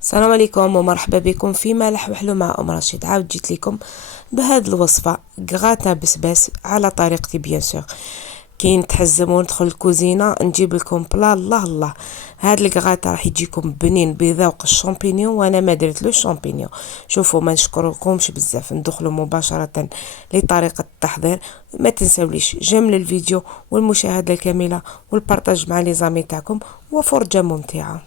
السلام عليكم ومرحبا بكم في مالح وحلو مع ام رشيد. عاود جيت لكم بهاد الوصفه غراتا بسباس على طريقتي بيان سور. كي نتحزم وندخل الكوزينه نجيب لكم بلا الله الله. هاد الكغاتا راح يجيكم بنين بذوق الشامبينيون، وانا ما درت له شامبينيون. شوفوا، ما نشكركمش بزاف. ندخلوا مباشره لطريقه التحضير. ما تنساوليش جمل الفيديو والمشاهده الكامله والبارطاج مع لي زامي تاعكم، وفرجه ممتعه.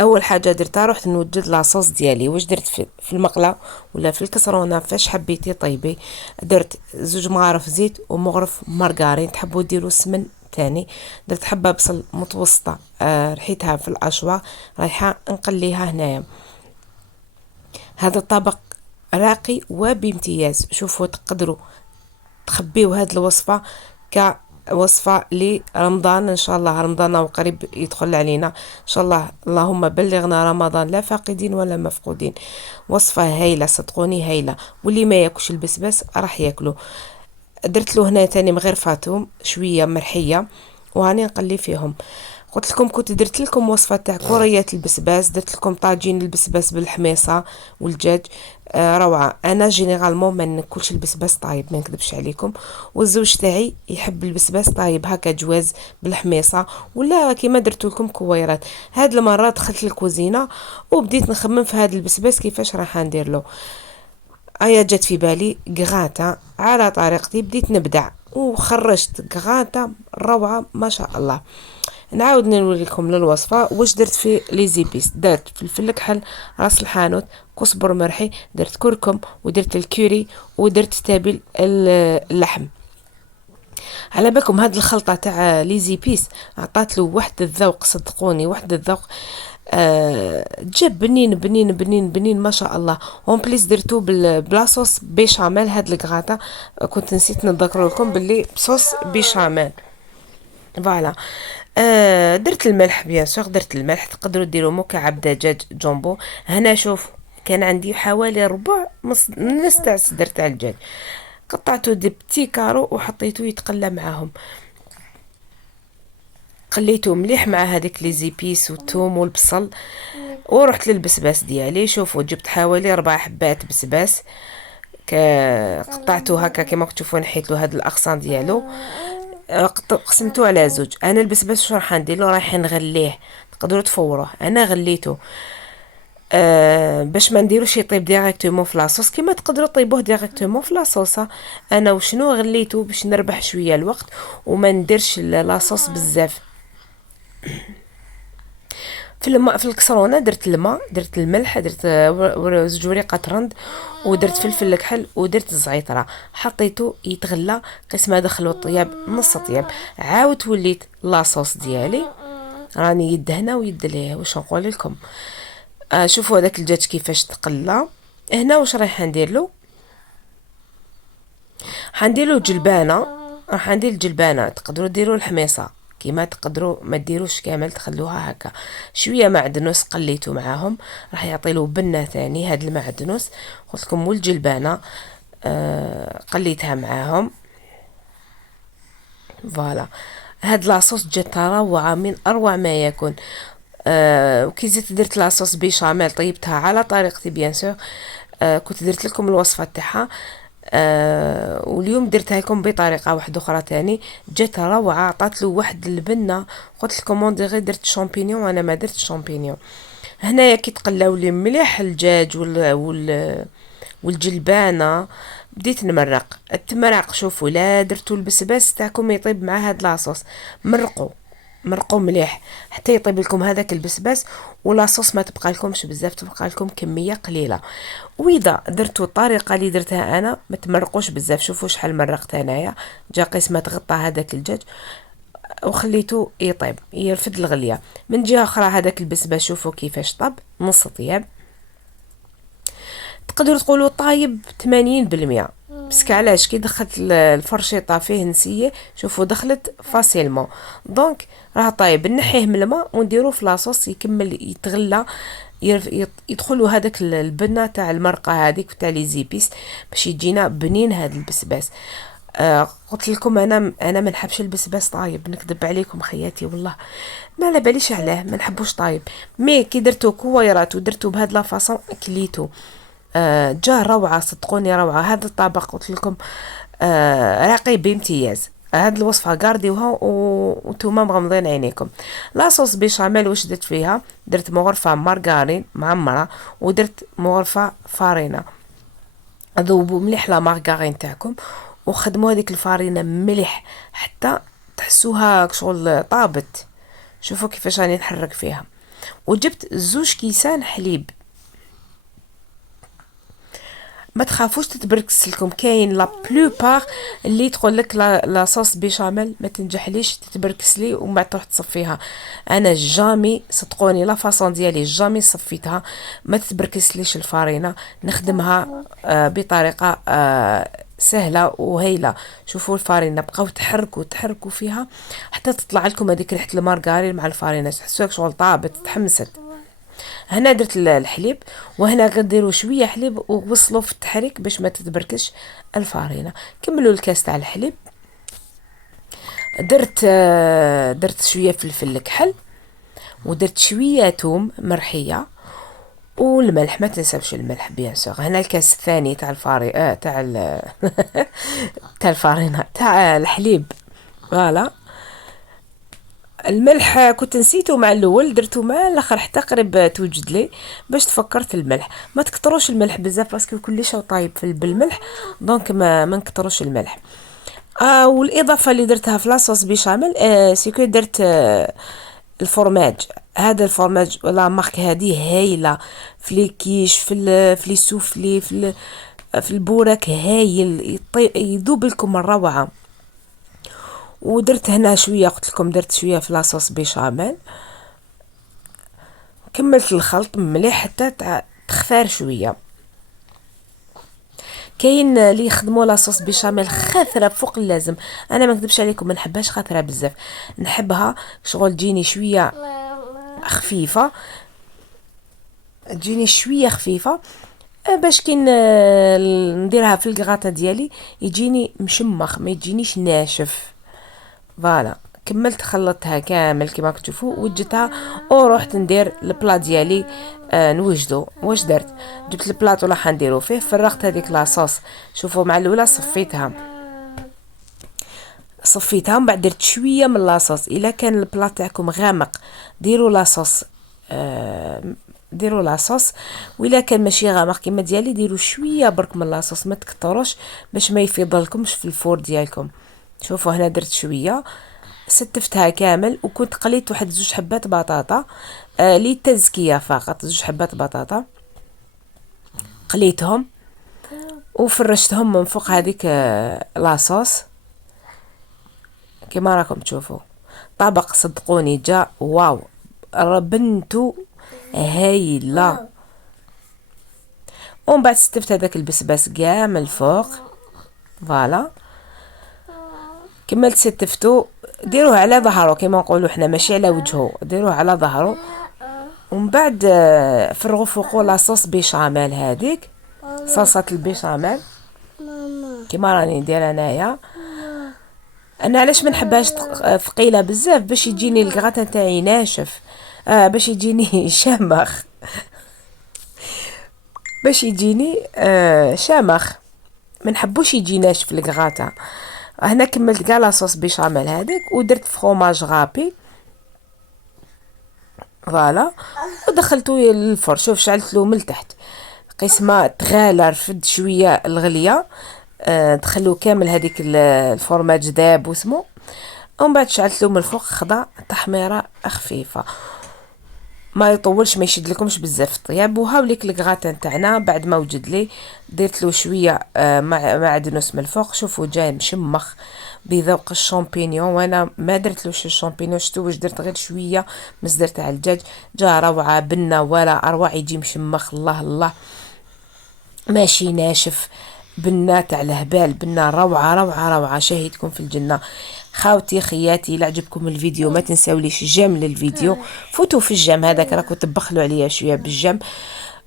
اول حاجه درتها رحت نوجد لاصوص ديالي. واش درت في المقله ولا في الكسرونه فاش حبيتي طيبي. درت 2 مغارف زيت ومغرف مارغرين، تحبوا ديروا السمن تاني. درت حبه بصل متوسطه، رحيتها في الاشواء، رايحه نقليها هنايا. هذا الطبق راقي وبامتياز. شوفوا، تقدروا تخبيو هاد الوصفه كوصفه لرمضان. ان شاء الله رمضان وقريب يدخل علينا ان شاء الله. اللهم بلغنا رمضان لا فاقدين ولا مفقودين. وصفه هايله صدقوني، هايله. واللي ما ياكلش البسباس راح ياكله. درت له هنا تاني مغرفاتهم شويه مرحيه، وهاني نقلي فيهم. قلت لكم كنت درت لكم وصفه تاع كوريات البسباس. درت لكم طاجين البسباس بالحميصه والدجاج. روعه. انا جينيرالمون ما ناكلش البسباس طايب، ما نكذبش عليكم. والزوج تاعي يحب البسباس طايب هكا جواز بالحميصه، ولا كيما درت لكم كويرات. هاد المره دخلت الكوزينه وبديت نخمم في هاد البسباس كيفاش راح ندير له. ايا جات في بالي غراتا على طريقتي، بديت نبدع وخرجت غراتا روعه ما شاء الله. نعاود نوريكم للوصفه. واش درت في لي زيبيس؟ درت فلفل كحل، راس الحانوت، كزبر مرحي، درت كركم، ودرت الكوري، ودرت تابل اللحم. على بالكم هاد الخلطه تاع لي زيبيس عطات له واحد الذوق، صدقوني واحد الذوق. جاب بنين بنين بنين بنين ما شاء الله. اون بليس درتو بلاصوص بيشاميل. هاد الكغاتا كنت نسيت نذكر لكم باللي بصوص بيشاميل. فوالا. درت الملح بيان سور، درت الملح. تقدروا ديروا مكعب دجاج جامبو. هنا شوف، كان عندي حوالي ربع نص تاع صدر تاع الدجاج. قطعته دي بتي كارو وحطيته يتقلى معاهم. قليته مليح مع هذيك لي زيبيس والثوم والبصل. ورحت للبسباس ديالي. شوفوا، جبت حوالي 4 حبات بسباس. قطعته هكا كما تشوفوا، نحيت له هاد الاغصان ديالو. قسمته على زوج. انا البسباس واش راح ندير له؟ رايح نغليه. تقدروا تفوروه، انا غليته باش ما نديروش يطيب ديريكتومون في لاصوص. كيما تقدروا طيبوه ديريكتومون في لاصوصه. انا وشنو غليته باش نربح شويه الوقت وما نديرش لاصوص بزاف. في الكسرونه درت الماء، درت الملح، درت 2 وريقات رند، ودرت فلفل كحل، ودرت الزعتره. حطيته يتغلى. قسمه دخلوا طياب نص طياب. عاود وليت لاصوص ديالي. راني يد هنا ويد ليه. واش نقول لكم؟ شوفوا هذاك الدجاج كيفاش تقلى. هنا واش رايحه ندير له؟ حندير له جلبانه. راح ندير الجلبانه. تقدروا ديروا الحميصه كيما تقدروا، ما ديروش كامل، تخلوها هكا. شويه معدنوس قليته معاهم، راح يعطي له بنه ثاني هاد المعدنوس. قلت لكم والجلبانه قليتها معاهم. فوالا. هاد لاصوص جات روعه من اروع ما يكون. وكي زدت درت لاصوص بيشاميل طيبتها على طريقتي بيان سور. كنت درت لكم الوصفه تاعها. واليوم درتها لكم بطريقه واحده اخرى تاني. جات روعه، عطات له واحد البنه. قلت لكم اون ديغي درت شامبينيون، وانا ما درت شامبينيون. هنايا كي تقلاو لي مليح الدجاج والجلبانه، بديت نمرق التمرق. شوفوا، لا درتو البسباس تاعكم يطيب مع هاد لاصوص. مرقوا مرقوا مليح حتى يطيب لكم هذاك البسباس. ولاصوص ما تبقى لكمش بزاف، تبقى لكم كميه قليله. واذا درتوا الطريقه اللي درتها انا ما تمرقوش بزاف. شوفوا شحال مرقت انايا. جا قسمه تغطى هذاك الدجاج وخليته يطيب يرفد الغليه. من جهه اخرى هذاك البسباس شوفوا كيفاش طاب نص طياب. تقدروا تقولوا طايب 80%. بس علاش؟ كي دخلت الفرشيطه فيه نسيه. شوفوا دخلت فاسيلمون. دونك راه طايب. نحيه من الماء ونديروه في لاصوص يكمل يتغلى. يدخلوا هذاك البنه تاع المرقه هذيك تاع لي زيبيس باش يجينا بنين هذا البسباس. قلت لكم انا ما نحبش البسباس طايب، نكذب عليكم خياتي والله، ما على باليش علاه، ما نحبوش طايب. مي كي درتو كويرات ودرتو بهاد لا فاصون كليتو، جا روعه صدقوني روعه. هذا الطبق قلت لكم راقي بامتياز. هاد الوصفه قارديوها وانتوما مغمضين عينيكم. لاصوص بيشاميل واش درت فيها؟ درت مغرفه مارغرين معمره، ودرت مغرفه فارينه. ذوبوا مليح لا مارغرين تاعكم، وخدموا هذيك الفارينه مليح حتى تحسوها شغل طابت. شوفوا كيفاش راني نحرك فيها. وجبت 2 كيسان حليب. ما تخافوش تتبركس لكم، كاين لا بلوبار اللي تقول لك لا صوص بيشاميل ما تنجحليش تتبركس لي وما تروح تصفيها. انا جامي صدقوني لا فاصون ديالي جامي صفيتها، ما تتبركس ليش الفارينه. نخدمها بطريقه سهله وهيله. شوفوا الفارينه بقاو تحركوا فيها حتى تطلع لكم هذيك ريحه المارغرين مع الفارينه، تحسوها شغل طابت تحمست. هنا درت الحليب، وهنا غديروا شويه حليب ووصلوا في التحريك باش ما تتبركش الفارينه. كملوا الكاس تاع الحليب. درت شويه فلفل الكحل، ودرت شويه توم مرحيه، والملح ما تنساوش الملح بيان سور. هنا الكاس الثاني تاع الفاري تاع تاع الفارينه تاع الحليب. فوالا الملح كنت نسيته مع الاول، درته مع الاخر حتى قريب توجد لي باش تفكرت الملح. ما تكتروش الملح بزاف باسكو كلش طايب بالملح، دونك ما نكتروش الملح. والاضافه اللي درتها في لاصوص بيشاميل سيكو درت الفورماج. هذا الفورماج ولا مارك هذه هايله في لي كيش في لي سوفلي في البوراك هايل، يذوب لكم الروعه. ودرت هنا شويه، قلت لكم درت شويه في لاصوص بيشاميل. كملت الخلط مليح حتى تخفار شويه. كاين اللي يخدموا لاصوص بيشاميل خاثره فوق اللازم، انا ما نكذبش عليكم ما نحبهاش خاطره بزاف، نحبها شغل تجيني شويه خفيفه، تجيني شويه خفيفه باش كي نديرها في الكغاطه ديالي يجيني مشمخ ما يجينيش ناشف. فوالا كملت خلطتها كامل كما تشوفوا وجدتها، ورحت ندير البلا ديالي نوجدو. واش درت؟ جبت البلاط ولا حنديرو فيه، فرغت هذيك لاصوص. شوفوا مع الاولى صفيتها من بعد درت شويه من لاصوص. الا كان البلاط تاعكم غامق ديروا لاصوص، ديروا لاصوص، وإلا كان ماشي غامق كيما ديالي ديروا شويه برك من لاصوص، ما تكتروش باش ما يفيضلكمش في الفور ديالكم. شوفوا هنا درت شويه، ستفتها كامل، وكنت قليت واحد 2 حبات بطاطا للتزكيه فقط. 2 حبات بطاطا قليتهم وفرشتهم من فوق هذيك لاصوص كما راكم تشوفوا. طبق صدقوني جا واو، بنتو هايله. ومن بعد ستفت هذاك البسباس كاع من الفوق. فوالا كملت ستفتو، ديروه على ظهره كما نقولوا حنا، ماشي على وجهه، ديروه على ظهره. ومن بعد فرغوا فوقو لاصوص بيشاميل، هذيك صلصه البيشاميل كما راني ندير انايا. انا علاش ما نحبهاش ثقيله بزاف؟ باش يجيني الكغاتان تاعي ناشف، باش يجيني شامخ، باش يجيني شامخ، ما نحبوش يجي ناشف الكغاتا. هنا كملت كاع لاصوص بيشاميل هذيك، ودرت فروماج غابي. فوالا ودخلته للفرن. شوف شعلت له من التحت قسمه تغالى، رفد شويه الغليه، دخلوا كامل هذيك الفورماج ذاب واسمو. ومن بعد شعلت له من الفوق خضع تحميره خفيفه، ما يطولش ما يشد لكمش بزاف الطياب. وهاوليك الكغاتان تاعنا بعد ما وجد لي درت له شويه معدنوس من الفوق. شوفوا جاي مشمخ بذوق الشامبينيون، وانا ما درت له الشامبينيون، شتو واش درت؟ غير شويه مصدر تاع الدجاج، جا روعه بنه ولا اروع، يجي مشمخ الله الله، ماشي ناشف، بنه تاع الهبال، بنه روعه روعه روعه، شهيتكم في الجنه. خاوتي خياتي لا عجبكم الفيديو ما تنساوليش جيم للفيديو، فوتوا في الجيم هذاك راكم تبخلوا عليا شويه بالجيم،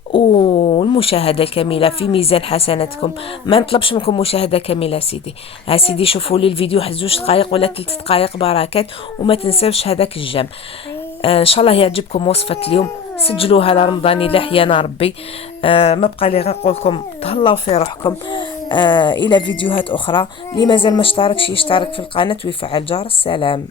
والمشاهدة الكاملة في ميزان حسناتكم. ما نطلبش منكم مشاهدة كاملة سيدي. سيدي شوفوا لي الفيديو واحد 2 دقائق ولا 3 دقائق بركات، وما تنساوش هذاك الجام. ان شاء الله يعجبكم وصفة اليوم، سجلوها لرمضان الا حيانا ربي. ما بقى لي غنقول لكم تهلاو في روحكم. الى فيديوهات اخرى. اللي مازال ما اشتركش يشترك في القناة ويفعل جرس. سلام.